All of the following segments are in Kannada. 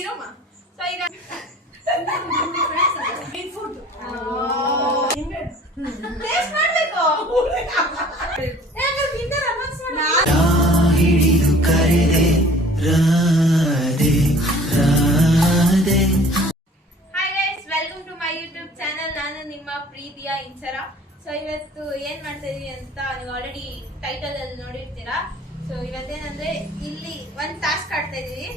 ಇರಮ್ಮ. ಸೊ ಈಗ ಫುಡ್ ಟೇಸ್ಟ್ ಮಾಡ್ಬೇಕು. Hi guys, welcome to my YouTube channel. ನಾನು ನಿಮ್ಮ ಪ್ರೀತಿಯ ಇಂಚರ. ಸೊ ಇವತ್ತು ಏನ್ ಮಾಡ್ತಾ ಇದೀವಿ ಅಂತ ನೀವು ಆಲ್ರೆಡಿ ಟೈಟಲ್ ಅಲ್ಲಿ ನೋಡಿರ್ತೀರಾ. ಸೊ ಇವತ್ತೇನಂದ್ರೆ ಇಲ್ಲಿ ಒಂದ್ ಟಾಸ್ಕ್ ಆಡ್ತಾ ಇದೀವಿ.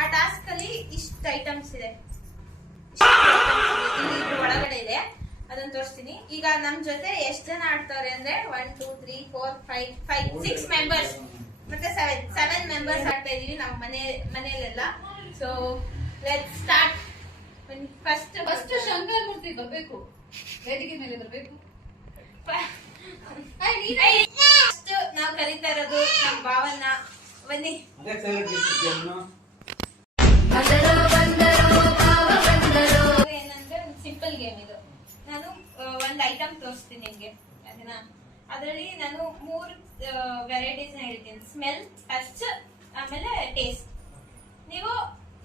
ಆ ಟಾಸ್ಕ್ ಅಲ್ಲಿ ಇಷ್ಟು ಐಟಮ್ಸ್ ಇದೆ, ಇಲ್ಲಿ ಒಳಗಡೆ ಇದೆ, ಅದನ್ನ ತೋರಿಸ್ತೀನಿ. ಈಗ ನಮ್ ಜೊತೆ ಎಷ್ಟ್ ಜನ ಆಡ್ತಾರೆ ಅಂದ್ರೆ 1 2 3 4 5 6 ಮೆಂಬರ್ಸ್ ಮತ್ತೆ 7 ಮೆಂಬರ್ಸ್ ಆಡ್ತಾ ಇದೀವಿ ನಮ್ಮ ಮನೆಯಲ್ಲೆಲ್ಲ. So let start. First Shankar Murthy ಬರ್ಬೇಕು, ವೇದಿಕೆ ಮೇಲೆ ಬರ್ಬೇಕು. ಫಸ್ಟ್ ನಾವು ಕರೀತಾ ಇರೋದು ನಮ್ ಭಾವನ. ಬನ್ನಿ. ಏನಂದ್ರೆ ಸಿಂಪಲ್ ಗೇಮ್ ಇದು. ನಾನು ಒಂದ್ ಐಟಮ್ ತೋರಿಸ್ತೀನಿ ನಿಮ್ಗೆ. ಅದರಲ್ಲಿ ನಾನು 3 ವೆರೈಟೀಸ್ ಹೇಳ್ತೀನಿ. ಸ್ಮೆಲ್, ಟಚ್, ಆಮೇಲೆ ಟೇಸ್ಟ್. ನೀವು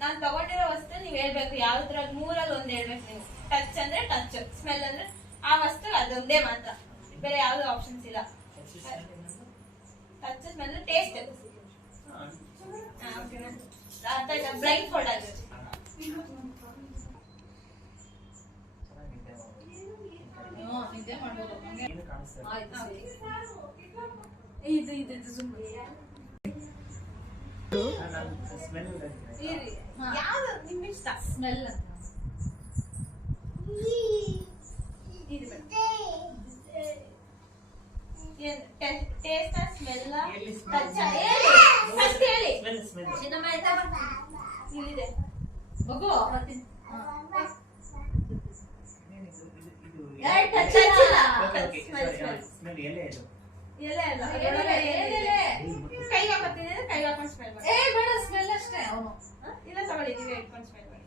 ನಾನು ತಗೊಂಡಿರೋ ವಸ್ತು ನೀವು ಹೇಳ್ಬೇಕು ಯಾವ್ದ್ರಲ್ಲಿ 3ರಲ್ಲಿ ಒಂದ್ ಹೇಳ್ಬೇಕು ನೀವು. ಟಚ್ ಅಂದ್ರೆ ಟಚ್, ಸ್ಮೆಲ್ ಅಂದ್ರೆ ಆ ವಸ್ತು ಅದೊಂದೇ ಮಾತ್ರ, ಬೇರೆ ಯಾವ್ದು ಆಪ್ಷನ್ಸ್ ಇಲ್ಲ. Touch, smell, taste. Blind fold ಆಗುತ್ತೆ. ನಿದ್ದೆ ಮಾಡ್ಬೋದು. ಯಾವ್ದು ನಿಮ್ ಇಷ್ಟ? ಸ್ಮೆಲ್ ಟೇಸ್ಟ್, ಸ್ಮೆಲ್, ಟಚ್ ಹೇಳಿ. ಇಲ್ಲಿದೆ ಮಗು. ಎಲೆ ಅಲ್ಲ, ಕೈಗೆ ಹಾಕೋತೀನಿ, ಕೈಗೆ ಹಾಕೊಂಡು ಸ್ಮೆಲ್ ಮಾಡಿ. ಬೇಡ, ಸ್ಮೆಲ್ ಅಷ್ಟೇ. ಅವನು ಇಲ್ಲ ತಗೊಳ್ಳಿ, ನೀವೇ ಇಟ್ಕೊಂಡು ಸ್ಮೆಲ್ ಮಾಡಿ.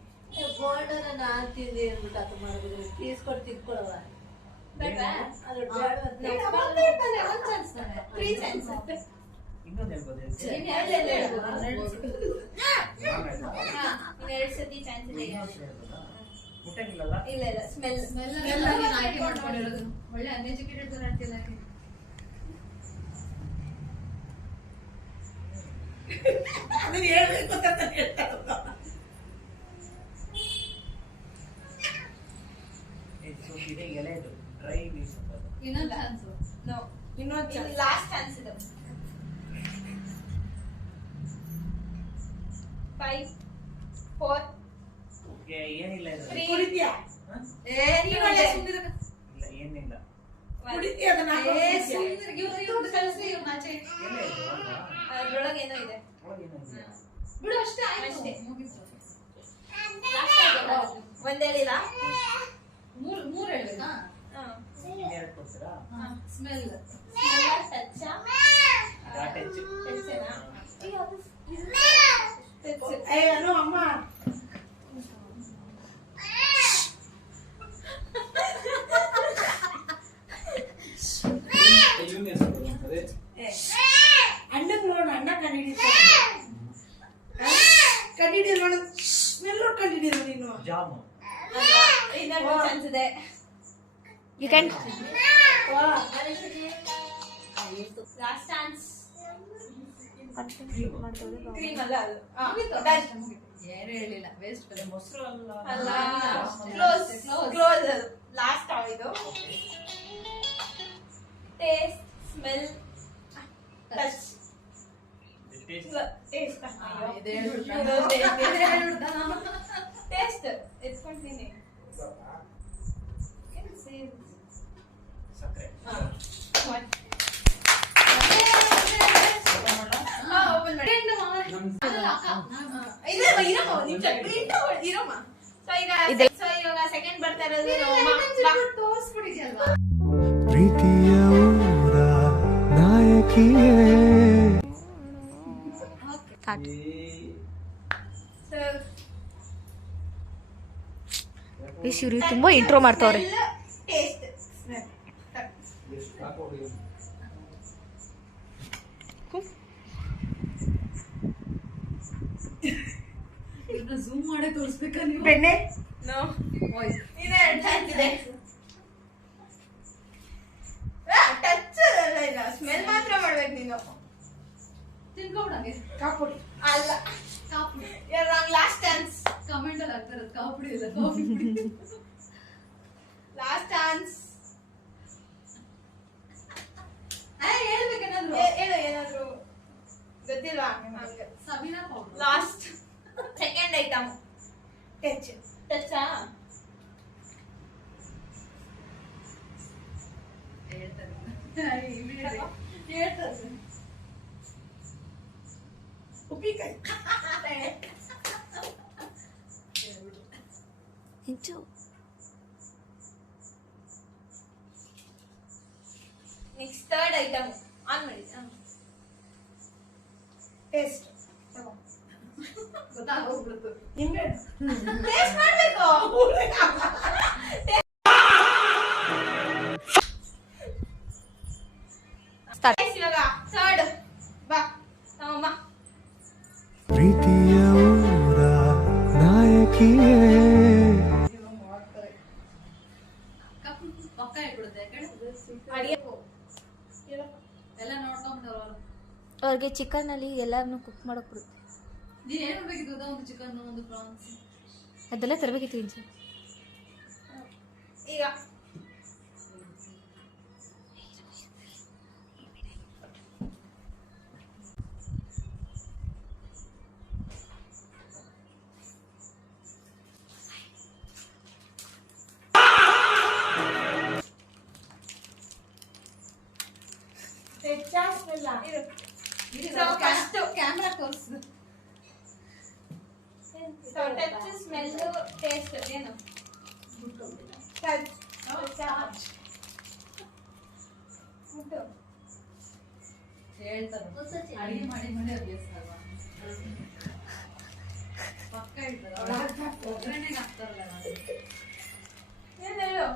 ಎರಡು ಸತಿ ಚಾನ್ಸ್ ಇದೆ. ಇಲ್ಲ ಇಲ್ಲ, ಸ್ಮೆಲ್ ಆಯ್ಕೆ ಮಾಡ್ಕೊಂಡಿರೋದು. ಒಳ್ಳೆ ಅನ್ಎಜುಕೇಟೆಡ್ ತರ ಆಡ್ತಿಲ್ಲ. ಅದನ್ನ ಹೇಳ್ಬೇಕು ಅಂತ ಹೇಳ್ತಾ ಇನ್ನೊಂದು ಚಾನ್ಸ್. ಇನ್ನೊಂದು ಲಾಸ್ಟ್ ಚಾನ್ಸ್ ಇದು. 5 4 ಏನಿಲ್ಲ 3 ಕುಡಿತೀಯ ಅದ್ರೊಳಗೆ ಏನೋ ಇದೆ ಬಿಡು, ಅಷ್ಟೇ. ಅಷ್ಟೇ. ಒಂದ್ ಹೇಳಿಲ್ಲ, ಮೂರ್ ಹೇಳ್ಬೇಕಾ? ಸ್ಮೆಲ್, ಅಮ್ಮ ಅಣ್ಣಗ್ ನೋಡ, ಅಣ್ಣ ಕಂಡಿಡಿ ನೋಡ, ಸ್ಮೆಲ್ ಕಂಡಿಡಿರು ನೀನು. ಇನ್ನೊಂದು ಚಾನ್ಸ್ ಇದೆ. You can. Last chance. Cream ಅಲ್ಲ ಅದು. ಏನು ಹೇಳಿಲ್ಲ, ವೇಸ್ಟ್. ಮೊಸರು ಅಲ್ಲ, ಕ್ಲೋಸ್. ಲಾಸ್ಟ್ ಇದು. Taste, smell, touch. ಟೇಸ್ಟ್ ಎತ್ಕೊಂತೀನಿ. ಸಕ್ಕರೆ. ಸೊ ಇವಾಗ ಸೆಕೆಂಡ್ ಬರ್ತಾ ಇರೋದು ತೋರಿಸ್ಬಿಟ್ಟಿದ್ಯಲ್ವಾ? ಪ್ರೀತಿಯ ಊರ ನಾಯಕಿಯೇ. ಇವ್ರು ತುಂಬಾ ಇಂಟ್ರೋ ಮಾಡ್ತಾವ್ರೆ. ಟೇಸ್ಟ್, ಇವ್ರನ್ನ ಝೂಮ್ ಮಾಡೇ ತೋರಿಸ್ಬೇಕಾ ನೀವು? ಬೆಣ್ಣೆ ನೋ ಓಯ್. ಇನ್ನ 2 ಚಾನ್ಸ್ ಇದೆ. ಟಚ್ ಇಲ್ಲ, ಸ್ಮೆಲ್ ಮಾತ್ರ ಮಾಡ್ಬೇಕು ನೀನು. ತಿನ್ಕೊಂಬಿಡಂಗೆ. ಕಾಪುಡಿ ಅಲ್ಲ, ಕಾಪುಡಿ. Last chance. ಕಮೆಂಟ್ ಅಲ್ಲಿ ಆಗ್ತಾರದು ಕಾಪುಡಿ ಇಲ್ಲ ಕಾಫಿ ಪುಡಿ. Last chance. ಹೇಳ್ಬೇಕೇನಾದ್ರು? ಹೇಳು ಏನಾದ್ರು ಗೊತ್ತಿಲ್ವಾ? Sabina powder. Last second item touch ಟಚ್ಚಾ? ಹೇಳ್ತಾರೆ. ಉಪ್ಪಿನಕಾಯಿ ಇಂಚು ನೆಕ್ಸ್ಟ್ ಥರ್ಡ್ ಐಟಮ್ ಆನ್ ಮಾಡಿ. ಟೇಸ್ಟ್ ಗೊತ್ತಾಗೋಗ್ಬಿಡ್ತು. ನಿಂಬೆ ಟೇಸ್ಟ್ ಮಾಡ್ಬೇಕು. Start. Guys, ಇವಾಗ ಥರ್ಡ್ ಬಾ ನಮ್ಮಮ್ಮ. ಪ್ರೀತಿಯ ಊರ ನಾಯಕಿಯೇ ಪಕ್ಕ ಹೇಳ್ಬಿಡುತ್ತೆ ಯಾಕಂದ್ರೆ ಅಡಿಗೆ ಎಲ್ಲ ನೋಡ್ಕೊಂಡ್ಬಿಟ್ಟವ್ರು ಅವರು. ಅವ್ರಿಗೆ ಚಿಕನ್ ಅಲ್ಲಿ ಎಲ್ಲಾನು ಕುಕ್ ಮಾಡಕ್ ಬರುತ್ತೆ. ನೀನ್ ಏನ್ ಮಾಡ್ಬೇಕಿತ್ತು ಗೊತ್ತಾ? ಒಂದು ಚಿಕನ್, ಒಂದು ಪ್ರಾನ್ಸ್. ಅದೆಲ್ಲ ತರಬೇಕಿತ್ತು ಇಂಚು. ಈಗ ಹೆಚ್ಚಾಸ್ಮೆಲ್ಲ ಇರು. So, first ಕ್ಯಾಮ್ರಾ ತೋರಿಸು. ಟಚ್, ಸ್ಮೆಲ್, ಟೇಸ್ಟ್ ಏನು? ಟಚ್ ಮುಟ್ಟು. ಹೇಳ್ತಾರೆ ಅಡಿಗೆ ಮಾಡಿ ಮಾಡಿ ಅಭ್ಯಾಸ ಅಲ್ವಾ? ಪಕ್ಕ ಹೇಳ್ತಾರೆ ಒಗ್ಗರಣೆಗೆ ಹಾಕ್ತಾರಲ್ಲ ನಾನು. ಏನ್ ಹೇಳು?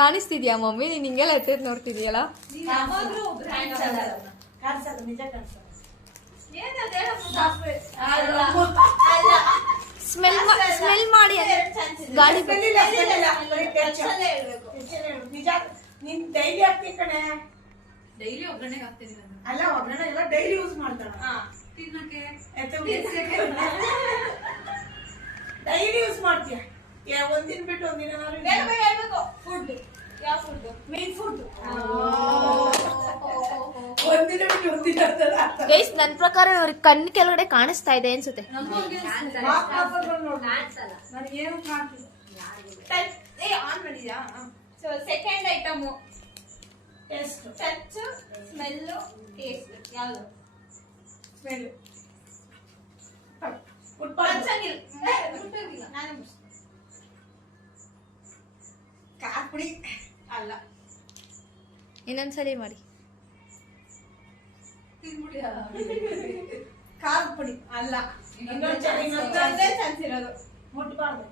ಕಾಣಿಸ್ತಿದ್ಯಾ ಮಮ್ಮಿ? ನೀನ್ ಹಿಂಗೆಲ್ಲ ಎತ್ತೈತ್ ನೋಡ್ತಿದ್ಯಲ್ಲ. ನೀನ್ ಯಾವಾಗ್ಲೂ ಒಗ್ಗರಣೆಗೆ ಕಾಣಿಸಲ್ಲ. ಹಾಕ್ತಾರಲ್ಲ. ಕಾಣಿಸಲ್ಲ, ನಿಜ ಕಾಣಿಸಲ್ಲ. ಏನದು ಹೇಳು? ಅಲ್ಲ. ಅಲ್ಲ. ಸ್ಮೆಲ್ ಮಾಡಿ ಎರಡು chance ಇದೆ. ಗಾಳಿ ಸ್ಮೆಲ್ಲಿಲ್ಲ, ಸ್ಮೆಲ್ಲಿಲ್ಲ. ಬರೀ ಟಚ್. ಟಚ್ ಅಲ್ಲೇ ಹೇಳ್ಬೇಕು. ಟಚ್ ಹೇಳು. ನಿಜ ನೀನ್ ಡೈಲಿ ಹಾಕ್ತಿ ಕಣೆ. ಡೈಲಿ ಒಗ್ಗರಣೆಗೆ ಹಾಕ್ತೀನಿ ನಾನು. ಅಲ್ಲ ಒಗ್ಗರಣೆ ಎಲ್ಲ ಡೈಲಿ ಯೂಸ್ ಮಾಡ್ತಾಳ. ಹಾ. ತಿನ್ನಕ್ಕೆ ಡೈಲಿ ಯೂಸ್ ಮಾಡ್ತೀಯ. ಒಂದಿನ ಬಿಟ್ಟು ಒಂದಿನ ಬೇಗ ಬೇಗ ಹೇಳ್ಬೇಕು. ಫುಡ್ ಯಾವ ಫುಡ್? Main food. ಒಂದಿನ ಬಿಟ್ಟು ಒಂದಿನ ಗೈಸ್ ನನ್ ಪ್ರಕಾರ ಅವ್ರಿಗೆ ಕಣ್ಣು ಕೆಳಗಡೆ ಕಾಣಿಸ್ತಾ ಇದೆ ಅನ್ಸುತ್ತೆ. ನಮ್ಗೆ ನನಗೇನು ಕಾಣ್ತಿಲ್ಲ. ಟಚ್ ಆನ್ ಮಾಡಿದ್ಯಾ? So second item taste touch, smell, taste ಯಾವುದು? ಸ್ಮೆಲ್ ಮುಟ್ಟಂಗಿಲ್ಲ. ನಾನು ಮುಟ್ಸ್ತೀನಿ. ಖಾರ ಪುಡಿ ಅಲ್ಲ. ಇನ್ನೊಂದ್ಸಲಿ ಮಾಡಿ. ತಿನ್ಬಿಡಿ. ಖಾರ ಪುಡಿ ಅಲ್ಲ. ಇನ್ನೊಂದೇ ಚಾನ್ಸ್ ಇರೋದು. ಮುಟ್ಬಾರ್ದು.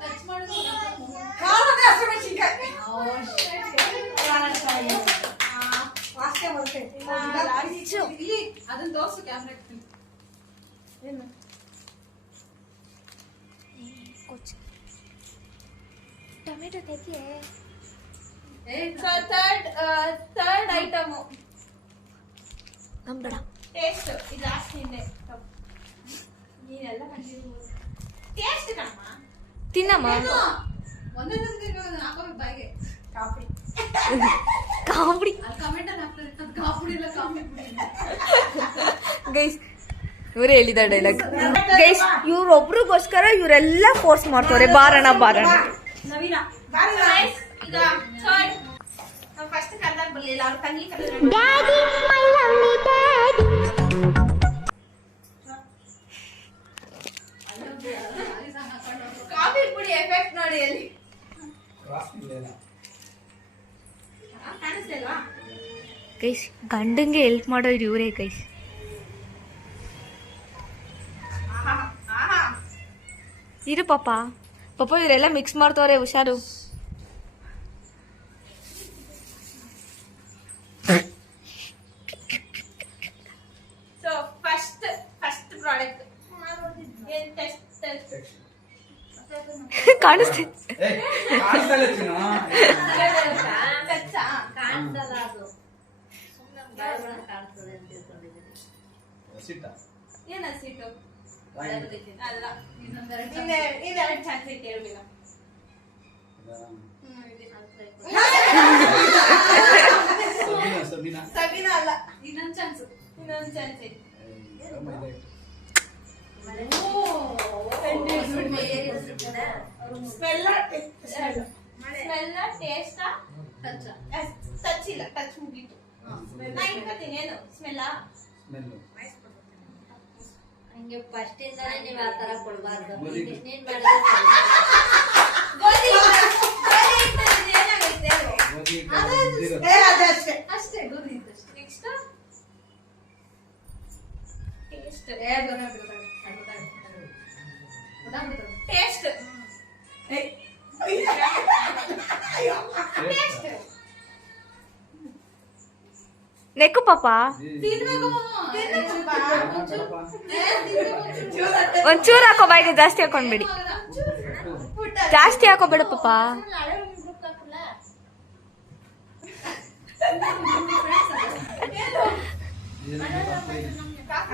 ಟಚ್ ಮಾಡಿದ್ರೆ ಖಾರದ ಹಸಿಮೆಣಸಿನ್ಕಾಯಿ ವಾಸನೆ ಬರುತ್ತೆ. ಇಲ್ಲಿ ಅದನ್ನ ತೋರ್ಸು ಕ್ಯಾಮ್ರಾ. ಟೊಮೆಟೊ ತೆಗಿಯೇ. ಸೊ ಥರ್ಡ್ ಐಟಮ್ ನಮ್ ಬೇಡ. ಟೇಸ್ಟ್. ಇದು ಲಾಸ್ಟ್ ಹಿಂದೆ ನೀನೆಲ್ಲ ಕಂಡಿರ್ಬೋದು. ಟೇಸ್ಟ್ ಕಮ್ಮ. ತಿನ್ನಮ್ಮ. ಒಂದೇ ಹಾಕೋಬೇಕು ಬಾಯಿಗೆ. ಕಾಪುಡಿ ಕಾಮಿಡಿ. ಅಲ್ಲಿ ಕಮೆಂಟ್ ಅಲ್ಲಿ ಹಾಕ್ತಾರೆ ಅದು ಕಾಪುಡಿ ಇಲ್ಲ ಕಾಫಿ ಪುಡಿ. ಗೈಸ್ ಇವರೇ ಹೇಳಿದ ಡೈಲಾಗ್. ಗೈಸ್ ಇವ್ರೊಬ್ರಿಗೋಸ್ಕರ ಇವರೆಲ್ಲ ಫೋರ್ಸ್ ಮಾಡ್ತವ್ರೆ ಬಾರಣ ಬಾರಣ. ನವೀನ Guys, ಈಗ ಥರ್ಡ್ ನಾವು ಫಸ್ಟ್ ಕರ್ದಾಗ ಬರ್ಲಿಲ್ಲ ಅವ್ರು ಕನ್ಲಿ ಕರೆದ್ರು. ಕಾಫಿ ಪುಡಿ ಎಫೆಕ್ಟ್ ನೋಡಿ ಅಲ್ಲಿ ಕಾಣಿಸ್ತಿಲ್ವಾ? ಗೈಸ್ ಗಂಡಂಗೆ ಹೆಲ್ಪ್ ಮಾಡೋರು ಇವರೇ ಗೈಸ್. ಆಹಾ ಇರು ಪಾಪ ಇವರೆಲ್ಲ ಮಿಕ್ಸ್ ಮಾಡ್ತವ್ರೆ, ಹುಷಾರು. So first product mean touch. ಕಾಣಿಸ್ತಿ ಏನ ಸೀಟು ಅಲ್ಲ ಇನ್ನೊಂದೆರಡು ಇದೆರಡು ಚಾನ್ಸ್ ಐತೆ ಹೇಳ್ಬಿಲ್ಲ ಸಬಿನಾ ಅಲ್ಲ ಇನ್ನೊಂದು ಚಾನ್ಸ್ ಐತೆ ಸ್ಮೆಲ್ ಟೇಸ್ಟ್ ಟಚ್ ಇಲ್ಲ ಟಚ್ ಮುಗೀತು ನಾ ಇಟ್ಕೊತೀನಿ ಏನು ಸ್ಮೆಲ್ಲ ಹಂಗೆ ಫಸ್ಟ್ ಇಂದಾನೆ ನೀವು ಆ ತರ ಕೊಡ್ಬಾರ್ದು ಗೋಧಿ. ನೀನ್ ಮಾಡಿದ್ರೆ ಗೋಧಿ ಏನಾಗೈತೆ ಅದಷ್ಟೇ ಅಷ್ಟೇ ಗೋಧಿ ಇದ್ದಷ್ಟೇ ನೆಕ್ಸ್ಟ್ ಟೇಸ್ಟ್ ಟೇಸ್ಟ್ ಟೇಸ್ಟ್ ನೆಕ್ಕು ಪಾಪ ಒಂಚೂರು ಹಾಕೋ ಬಾಯಿಗೆ ಜಾಸ್ತಿ ಹಾಕೊಂಡ್ಬಿಡಿ ಜಾಸ್ತಿ ಹಾಕೋಬೇಡ ಪಾಪ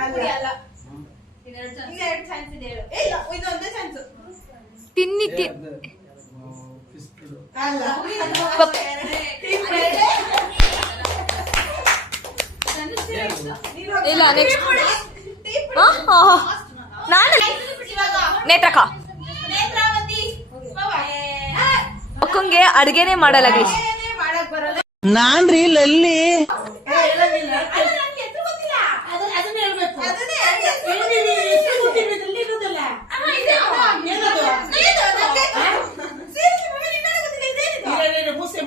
ಅಲ್ಲ ಇನ್ನೆರಡು ಚಾನ್ಸ್ ಇನ್ನೆರಡು ಚಾನ್ಸ್ ಇದೆ ಹೇಳು ಇಲ್ಲ ಇದೊಂದೇ ಚಾನ್ಸ್ ತಿನ್ನಿ ಅಲ್ಲ ಇಲ್ಲ ನೆಕ್ಸ್ಟ್ ನಾನು ಇವಾಗ ನೇತ್ರಕ ನೇತ್ರಾವತಿ ಮಕ್ಕಂಗೆ ಅಡ್ಗೆನೆ ಮಾಡಲ್ಲ ಗೈಸ್ ಏನೇ ಮಾಡಕ್ ಬರಲ್ಲ ನಾನ್ರಿ ಲಲ್ಲಿ ಅದು ನನ್ಗೆ ಹೆಸ್ರು ಗೊತ್ತಿಲ್ಲ ಅದನ್ನ ಹೇಳ್ಬೇಕು ಅದನ್ನೇ ಎಷ್ಟು ಗೊತ್ತಿರೋದ್ರಲ್ಲಿ ಇರೋದಲ್ಲ ಮುಸೆ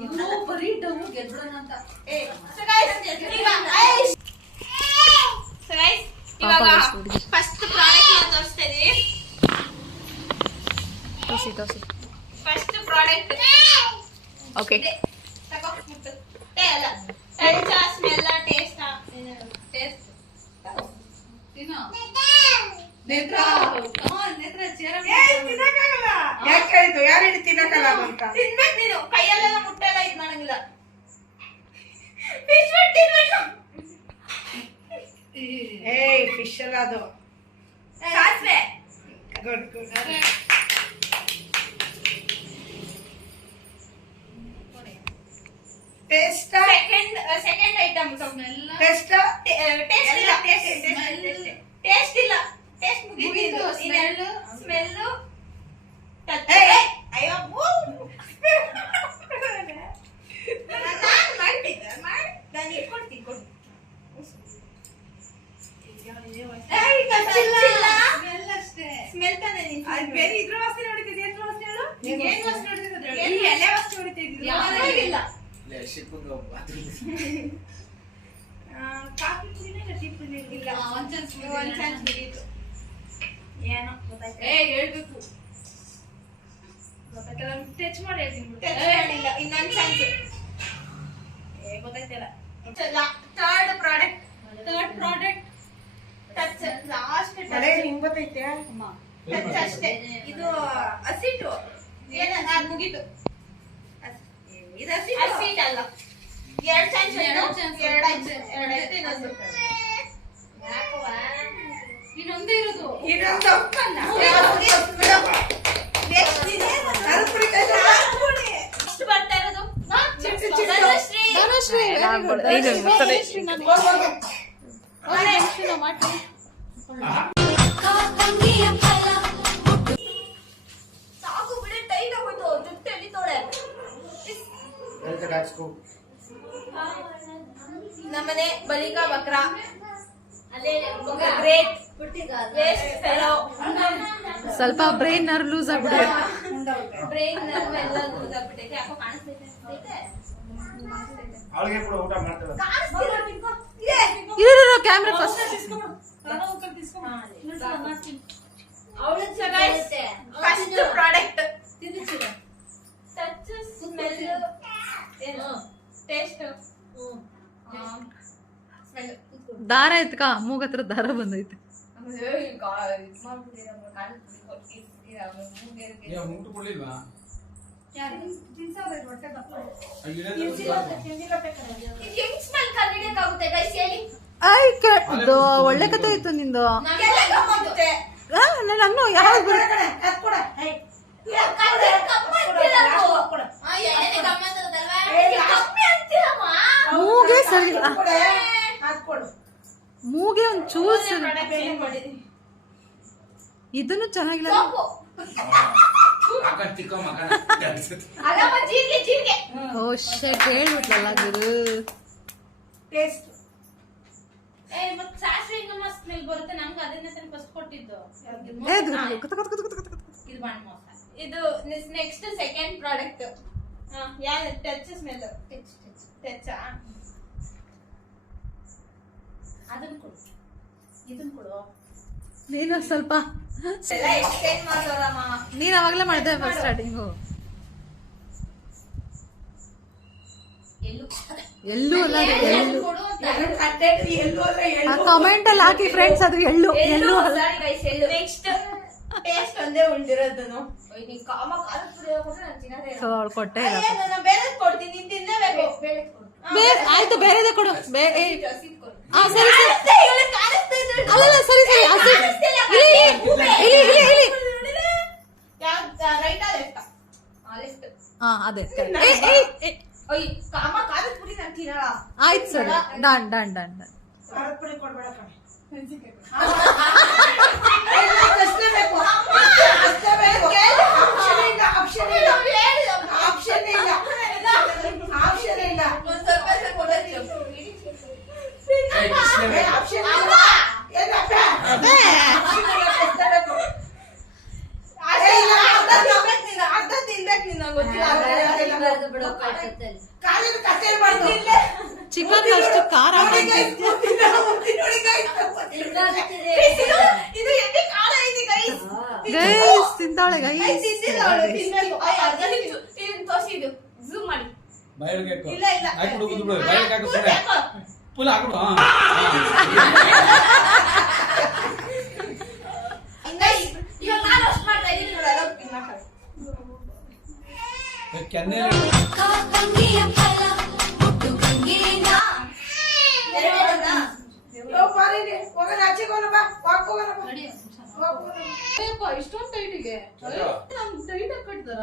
ಇದು ಬರೀ ಡವ್ ಗೆದ್ಬಿಡೋಣ ಅಂತ ಇವಾಗ ಫಸ್ಟ್ ಪ್ರಾಡಕ್ಟ್ ತೋರಿಸ್ತಾ ಇದೀವಿ ತೋಸಿ ಫಸ್ಟ್ ಪ್ರಾಡಕ್ಟ್ ಓಕೆ ತಗೋ ಮುಟ್ಟು ಟೇ ಅಲ್ಲ ಟಚ್ ಸ್ಮೆಲ್ ಟೇಸ್ಟ್ ಟೇಸ್ಟ್ ತಿನ್ನೋ ನೇತ್ರ ನೇತ್ರ ಚೇರ ಯಾಕೆ ಹೇಳಿದ್ದು ಯಾರು ಹೇಳಿ ತಿನ್ನಕ್ಕಲ್ಲ ಅಂತ ತಿನ್ಬೇಕು ನೀನು ಕೈಯಲ್ಲೆಲ್ಲ ಮುಟ್ಟೆಲ್ಲ ಇದ್ ಮಾಡಂಗಿಲ್ಲ ಫಿಶ್ ತಿನ್ಬೇಕು ಏಯ್ ಫಿಶ್ ಅಲ್ಲ ಅದು ಸಾಸ್ವೆ good good taste second item smell taste taste ಇಲ್ಲ ಟೇಸ್ಟ್ ಇಲ್ಲ ಟೇಸ್ಟ್ ಮುಗಿತು ಮುಗೀತು, ಸ್ಮೆಲ್ ಟಚ್ ಅಯ್ಯೋ ನಾನು ಮಾಡ್ತಿದ್ದೆ ನಾನು ಇಟ್ಕೊಡ್ತೀನಿ ಕೊಡು ಸ್ಮೆಲ್ ಅಷ್ಟೇ ಸ್ಮೆಲ್ ತಾನೇ ಬೇರೆ ಇದ್ರ ವಾಸನೆ ಹೊಡಿತಿದ್ದೆ ಏನ್ ವಾಸನೆ ಹೇಳು ಏನ್ ವಾಸನೆ ಹೊಡಿತಿದ್ದೆ ಏನ್ ಈ ಎಲೆ ವಾಸನೆ ಹೊಡಿತಿದ್ದೆ ಯಾವಾಗಿಲ್ಲ ಕಾಫಿ ಪುಡಿನೇ ಟೀ ಪುಡಿ ಇಲ್ಲ ಒಂದ್ ಚಾನ್ಸ್ ಒಂದ್ ಚಾನ್ಸ್ ಮುಗೀತು ಏನೋ ಗೊತ್ತಾಯ್ತು ಹೇಳ್ಬೇಕು ಗೊತ್ತಾಯ್ತಲ್ಲ ಟಚ್ ಮಾಡಿ ಹೇಳ್ತೀನಿ ಟಚ್ ಮಾಡಿಲ್ಲ ಇನ್ನೊಂದ್ ಚಾನ್ಸ್ ಗೊತ್ತಾಯ್ತಲ್ಲ ಥರ್ಡ್ ಪ್ರಾಡಕ್ಟ್ ಟಚ್ ಲಾಸ್ಟ್ ಅದೇ ನಿಂಗ್ ಗೊತ್ತೈತೆ ಟಚ್ ಅಷ್ಟೇ ಇದು ಹಸಿಟ್ಟು ಏನಂತ ಅದು ಮುಗೀತು ಇದು ಹಸಿಟ್ಟು ಅಲ್ಲ ಎರಡು ಚಾನ್ಸ್ ಎರಡಾಯ್ತು ಇನ್ನೊಂದು ಇನ್ನೊಂದೇ ಇರೋದು ಇನ್ನೊಂದು ಎಷ್ಟು ಬರ್ತಾ ಇರೋದು ಧನುಶ್ರೀ ಸಾಕು ಬಿಡಿ ಟೈಟ್ ಆಗೋಯ್ತು ಜುಟ್ಟು ಎಳಿತೋಳೆ ನಮ್ಮನೆ ಬಳಿಕಾ ಬಕ್ರ ಗ್ರೇಟ್ ಸ್ವಲ್ಪ ಬ್ರೈನ್ ನರ್ ಲೂಸ್ ಆಗ್ಬಿಡುತ್ತೆ ಬ್ರೈನ್ ಎಲ್ಲ ಲೂಸ್ ಆಗ್ಬಿಟ್ಟೈತೆ ಯಾಕೋ ಕಾಣಿಸ್ತೈತೆ ಇರೋ ಕ್ಯಾಮ್ರಾ ಫಸ್ಟ್ ಫಸ್ಟ್ ಪ್ರಾಡಕ್ಟ್ ತಿನ್ನಿಸಿರ ಟಚ್ ಸ್ಮೆಲ್ ಏನು ಟೇಸ್ಟ್ ಸ್ಮೆಲ್ ದಾರ ಎತ್ಕ ಮೂಗ್ ಹತ್ರ ದಾರ ಬಂದೈತೆ. ಮುಟ್ಟು ಕೊಡ್ಲಿಲ್ವಾ? ಹೆಂಗ್ ಸ್ಮೆಲ್ ಕಂಡಿಡಿಯಕ್ಕಾಗುತ್ತೆ ಗೈಸ್ ಹೇಳಿ? ಒಳ್ಳೆ ಕತೆ ಇತ್ತು ನಿಂದು. ನಮ್ಗೆಲ್ಲ ಗಮ್ಮತ್ತೆ. ನಾನು ಯಾವಾಗ ಮೂಗೆ ಸರಿ ಇಲ್ಲ. ಮೂಗೆ ಒಂದ್ ಚೂರ್ ಸರಿ. ಇದನ್ನು ಚೆನ್ನಾಗಿಲ್ಲ. ಓ ಶಟ್ ಹೇಳ್ಬಿಟ್ಲಲ್ಲ ಗುರು. ಸ್ಮೆಲ್ ಬರುತ್ತೆ ನಮ್ಗೆ ಅದನ್ನ ಫಸ್ಟ್ ಕೊಟ್ಟಿದ್ದು. ಇದು next second product touch smell. Touch ಅದನ್ನ ಕೊಡು, ಇದನ್ನ ಕೊಡು. ನೀನು ಸ್ವಲ್ಪ ಎಕ್ಸ್ಟೆಂಡ್ ಮಾಡೋರಮ್ಮ. ನೀನ್ ಅವಾಗ್ಲೇ ಮಾಡಿದೆ ಫಸ್ಟ್ ಸ್ಟಾರ್ಟಿಂಗು. ಎಲ್ಲೂ ಅಲ್ಲ ಕಮೆಂಟ್ ಅಲ್ಲಿ ಹಾಕಿ ಫ್ರೆಂಡ್ಸ್, ಅದು ಎಳ್ಳು ಎಳ್ಳು ಅಲ್ಲ. ನೆಕ್ಸ್ಟ್ ಟೇಸ್ಟ್ ಒಂದೇ ಉಂಡಿರೋದನ್ನು ಕೊಟ್ಟೆ ಬೇರೆ ಕೊಡ್ತೀನಿ, ನೀನ್ ತಿನ್ನಬೇಕು. ಆಯ್ತು ಬೇರೆದೇ ಕೊಡು. ಸರಿ ಅಲ್ಲ ಸರಿ ರೈಟ್ ಅದೇ ಅಮ್ಮ ಖಾರದ ಪುಡಿ ನಾನು ತಿನ್ನಲ್ಲ. ಆಯ್ತು ಸರಿ done done done done. Chicken ಅಷ್ಟು ಖಾರ ಗೈಸ್ ತಿಂತಾಳೆ ಗೈಸ್. ಇಷ್ಟೊಂದು ಟೈಟಿಗೆ ಟೈಟ್ ಕಟ್ತಾರ.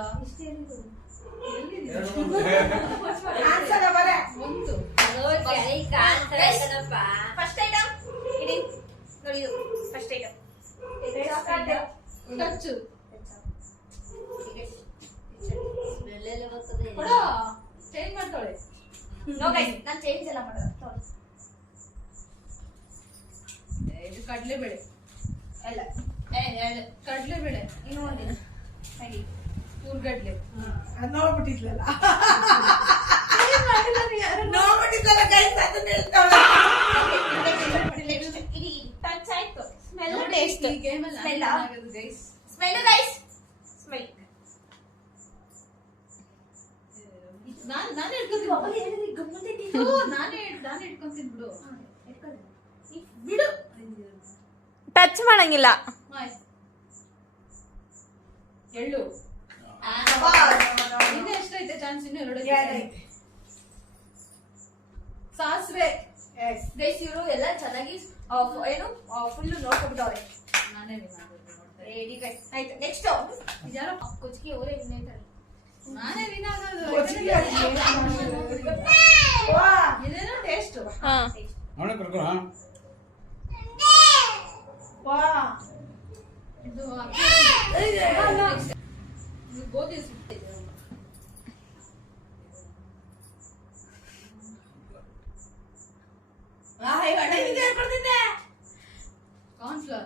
ಫಸ್ಟ್ ಐಟಮ್ ಇಡಿ ನೋಡಿ, ಇದು ಫಸ್ಟ್ ಐಟಮ್ ಟಚ್ ಚೇಂಜ್ ಮಾಡ್ತಾಳೆ. ನೋ ಗೈಸ್ ನಾನು ಚೇಂಜ್ ಎಲ್ಲ ಮಾಡೋದು. ಇದು ಕಡಲೆಬೇಳೆ ಎಲ್ಲ ಕಡಲೆಬೇಳೆ ಇನ್ನೂ ಒಂದಿನ ಹಾಗೆ ಕೂರ್ಗಡ್ಲೆ ನೋಡ್ಬಿಟ್ಟಿದ್ಲಲ್ಲ ನೋಡ್ಬಿಟ್ಟಿದ್ಲಲ್ಲ ಗೈಸ್, ಅದನ್ನ ಹೇಳ್ತಾಳೆ. ಇಡಿ ಟಚ್ ಆಯ್ತು. Smell taste smell guys. Smell guys smell. ನಾನೇ ಇಟ್ಕೊಂತೀನಿ ಬಿಡು. ಬಿಡು ಟಚ್ ಮಾಡಂಗಿಲ್ಲ. ಎಳ್ಳು ಇನ್ನು ಎಷ್ಟೈತೆ ಚಾನ್ಸ್? ಇನ್ನು ಎರಡು ಸಾಸಿವೆ. ಗೈಸ್ ಇವರು ಎಲ್ಲ ಚೆನ್ನಾಗಿ ಏನು ಫುಲ್ ನೋಡ್ಕೊಂಡ್ಬಿಟ್ಟವ್ರೆ. ನಾನೇ ರೆಡಿ ಗೈಸ್. ಆಯ್ತು ನೆಕ್ಸ್ಟ್ ಯಾರೋ ಕುಚ್ಕಿ ಅವರೇ ವಿನ್ ನಾನೇ ವಿನ್ ಆಗೋದು. ಕೊಚ್ಚಿಗೆ ಇದೇನೋ ಟೇಸ್ಟ್. ಹಾ ಇದು ಗೋಧಿ ಕಾರ್ನ್ಫ್ಲವರ್.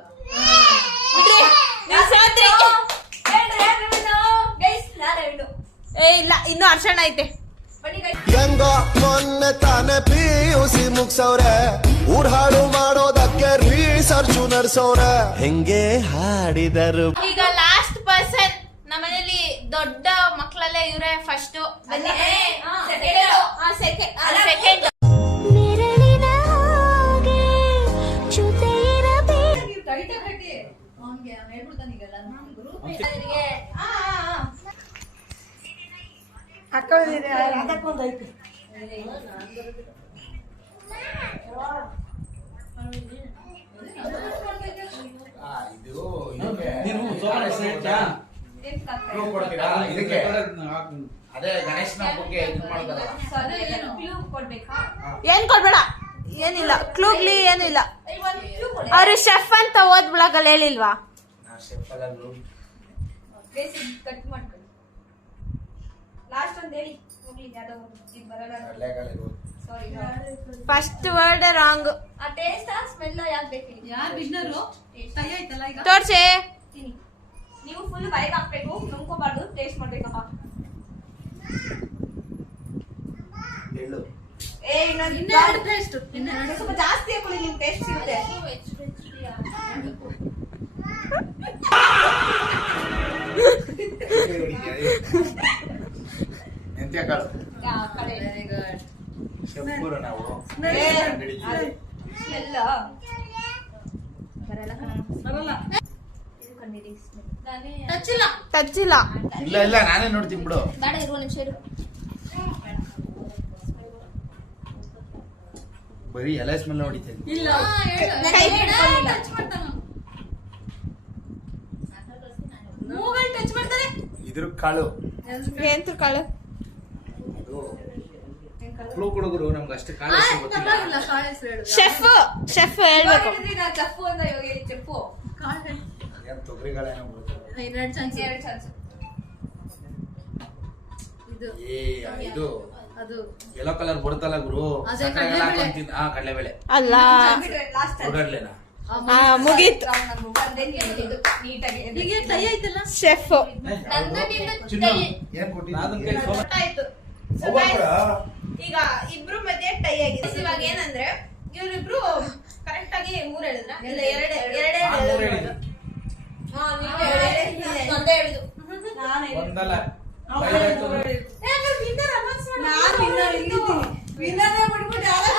ಇಲ್ಲ ಇನ್ನು ಅರ್ಶಣ ಐತೆ. ಹೆಂಗ ಮೊನ್ನೆ ತಾನೆ PUC ಮುಗ್ಸವ್ರೆ, ಊರ್ ಹಾಡು ಮಾಡೋದಕ್ಕೆ ರಿಸರ್ಚು ನಡ್ಸವ್ರೆ. ಹೆಂಗೆ ಹಾಡಿದರು. ಈಗ ಲಾಸ್ಟ್ ಪರ್ಸನ್ ನಮ್ಮನೇಲಿ ದೊಡ್ಡ ಮಕ್ಕಳಲ್ಲೇ ಇವರೇ ಫಸ್ಟ್. ಸೆಕೆಂಡ್ ಒಂದೈತೆ. ಅದೇ ಗಣೇಶನ ಹಬ್ಬಕ್ಕೆ ಇದು ಮಾಡ್ತಾರೆ. ಕೊಡ್ಬೇಕಾ? ಏನ್ ಕೊಡ್ಬೇಡ, ಏನಿಲ್ಲ ಕ್ಲೂಗ್ಲಿ ಏನಿಲ್ಲ. ಅವ್ರು ಶೆಫ್ ಅಂತ ಓದ್ ಬ್ಲಾಗಲ್ಲಿ ಹೇಳಿಲ್ವಾ? ಬೇಸಿಕ್ ಕಟ್ ಮಾಡ್ಕೊಳ್ಳಿ. ಲಾಸ್ಟ್ ಒಂದು ಹೇಳಿ ಹೋಗ್ಲಿ, ಯಾವ್ದೋ ಇದು ಬರಲ್ಲ. ಸಾರಿ. First word wrong. ಆ ಟೇಸ್ಟ್ ಸ್ಮೆಲ್ ಯಾಕೆ ಬೇಕು? ಯಾರ್ ಬಿಜ್ನರು ಕೈ ಆಯ್ತಲ್ಲ ಈಗ. ತೋರ್ಸಿ. ನೀವು ಫುಲ್ ಬಾಯಿಗೆ ಹಾಕ್ಬೇಕು, ನುಂಗ್ಕೋಬಾರ್ದು, ಟೇಸ್ಟ್ ಮಾಡ್ಬೇಕಪ್ಪ. ಎಳ್ಳು ಏ ಇನ್ನೊಂದು ಇನ್ನೆರಡು ಟೇಸ್ಟ್, ಇನ್ನೆರಡು ಸ್ವಲ್ಪ ಜಾಸ್ತಿ ಹಾಕೊಳ್ಳಿ, ನಿಮ್ ಟೇಸ್ಟ್ ಸಿಗುತ್ತೆ. ಮೆಂತ್ಯ ಕಾಳು. Very good. ಶೆಫ್ರು ನಾವು. ಸ್ಮೆಲ್ ಬರಲ್ಲ ಬರಲ್ಲ. ಇದು ಕಂಡಿಡಿ ಸ್ಮೆಲ್. ಟಚ್ ಇಲ್ಲ. ತಚ್ಚಿಲ್ಲ. ಇಲ್ಲ ಇಲ್ಲ ನಾನೇ ನೋಡ್ತೀನಿ ಬಿಡು. ಬೇಡ, ಇರುವ ನಿಮಿಷ ಇರು. ಬರೀ ಎಲೆ ಸ್ಮೆಲ್ ಹೊಡಿತೀನಿ. ಇಲ್ಲ ಕೈ ಹಿಡ್ಕೊಳ್ಳಿಲ್ಲ. ಟಚ್ ಮಾಡ್ತಾನ. ಮೂಗಲ್ ಟಚ್ ಮಾಡ್ತಾರೆ. ಇದ್ರ ಕಾಳು ಏನ್ ಕಾಳು? ಅದು ಫ್ಲೂ ಹುಡುಗರು ನಮ್ಗೆ ಅಷ್ಟು ಕಾಳು ಹೆಸ್ರು ಗೊತ್ತಿಲ್ಲ. ಪರವಾಗಿಲ್ಲ, ಕಾಳು ಹೆಸರು ಹೇಳು. ಶೆಫ್ ಹೇಳ್ಬೇಕು. ನಾನು ಚಪ್ಪು ಅಂತ ಇವಾಗ ಹೇಳಿ, ಚಪ್ಪು. ಕಾಳು ಹೇಳು. ಏನ್ ತೊಗರಿ ಕಾಳೇನೋ ಬರುತ್ತೆ. ಇನ್ನೆರಡು ಚಾನ್ಸ್. 2 ಚಾನ್ಸ್. ಇದು ಏ ಇದು ಅದು ಯೆಲ್ಲೋ ಕಲರ್ ಬರುತ್ತಲ್ಲ ಗುರು. ಅದೇ ಸಕ್ಕರೆ ಎಲ್ಲ ಕಡ್ಲೆಬೇಳೆ. ಹಾಕೊಂಡ್ ತಿನ್- ಕಡ್ಲೆಬೇಳೆ. ಅಲ್ಲ, ಲಾಸ್ಟ್ ಚಾನ್ಸ್. ಹೊರಗಡ್ಲೆನಾ? ಮುಗೀತು. ನೀಟಾಗಿ ಹೀಗೆ ಟೈ ಆಯ್ತಲ್ಲ. ಶೆಫ್. ಚಿನ್ನು, ಏನ್ ಕೊಟ್ಟಿದ್ದೀನಿ? ಆಯ್ತು. So ಅವ್ವ guys, ಕೂಡ? ಈಗ ಇಬ್ರು ಮಧ್ಯೆ ಟೈ ಆಗಿದೆ. ಇವಾಗ ಏನಂದ್ರೆ ಇವ್ರಿಬ್ರು ಕರೆಕ್ಟ್ ಆಗಿ 3 ಹೇಳಿದ್ರ? ಇಲ್ಲ 2 ನಾನ್ ಮೂರ್ ಹೇಳಿದ್ದು. ಒಂದೇ ಹೇಳಿದ್ದು. ಒಂದಲ್ಲ ನಾನು ವಿನ್ನರ್ ಇಲ್ಲಿದ್ದೀನಿ. ವಿನ್ನರೇ ಬಿಟ್ಬಿಟ್ಟು ಯಾರೋ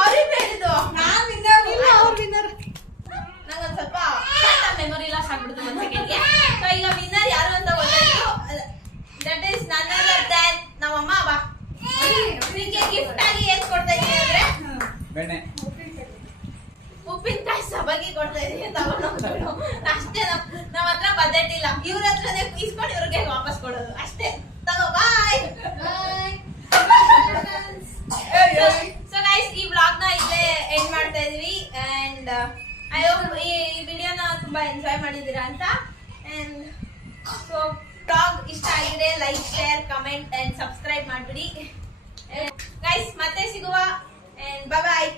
ಅವ್ರಿಬ್ರು ಹೇಳಿದ್ದು. ನಾನು ವಿನ್ನರ್ ಇಲ್ಲ, ಅವ್ರು ವಿನ್ನರ್. ನಂಗೊಂದ್ ಸ್ವಲ್ಪ ಮೆಮೊರಿ ಲಾಸ್ ಆಗ್ಬಿಡ್ತು ಒಂದ್ ಸೆಕೆಂಡ್ಗೆ. ಸೊ ಈಗ ವಿನ್ನರ್ ಯಾರು ಅಂತ ಗೊತ್ತಾಯ್ತು. ದಟ್ ಈಸ್ ನನ್ ಅದರ್ ದ್ಯಾನ್ ನಮ್ಮಮ್ಮ. ಬಾ ನಿಮ್ಗೆ ಗಿಫ್ಟ್ ಆಗಿ ಏನ್ ಕೊಡ್ತಾ ಇದೀನಿ ಅಂದ್ರೆ ಬೆಣ್ಣೆ. ಉಪ್ಪಿನಕಾಯಿ ಸಬಗಿ ಕೊಡ್ತಾ ಇದೀನಿ, ತಗೊಂಡೋಗ್ಬಿಡು. ಅಷ್ಟೇ. ನಮ್ಮ ಹತ್ರ ಬಜೆಟ್ ಇಲ್ಲ, ಇವ್ರ ಹತ್ರನೇ ಇಸ್ಕೊಂಡು ಇವ್ರಿಗೆ ವಾಪಸ್ ಕೊಡೋದು ಅಷ್ಟೇ. ತಗೋ, ಬಾಯ್. ಸೊ ಗೈಸ್, ಈ ವ್ಲಾಗ್ ನ ಇಲ್ಲೇ ಎಂಡ್ ಮಾಡ್ತಾ ಇದೀವಿ. ಅಂಡ್ ಐ ಹೋಪ್ ಈ ವಿಡಿಯೋನ ತುಂಬಾ ಎಂಜಾಯ್ ಮಾಡಿದೀರಾ ಅಂತ. ಅಂಡ್ ಸೊ ವ್ಲಾಗ್ ಇಷ್ಟ ಆಗಿದೆ, like, share, comment and subscribe ಮಾಡ್ಬಿಡಿ ಗೈಸ್. ಮತ್ತೆ ಸಿಗುವ. ಅಂಡ್ ಬಾಯ್ ಬಾಯ್.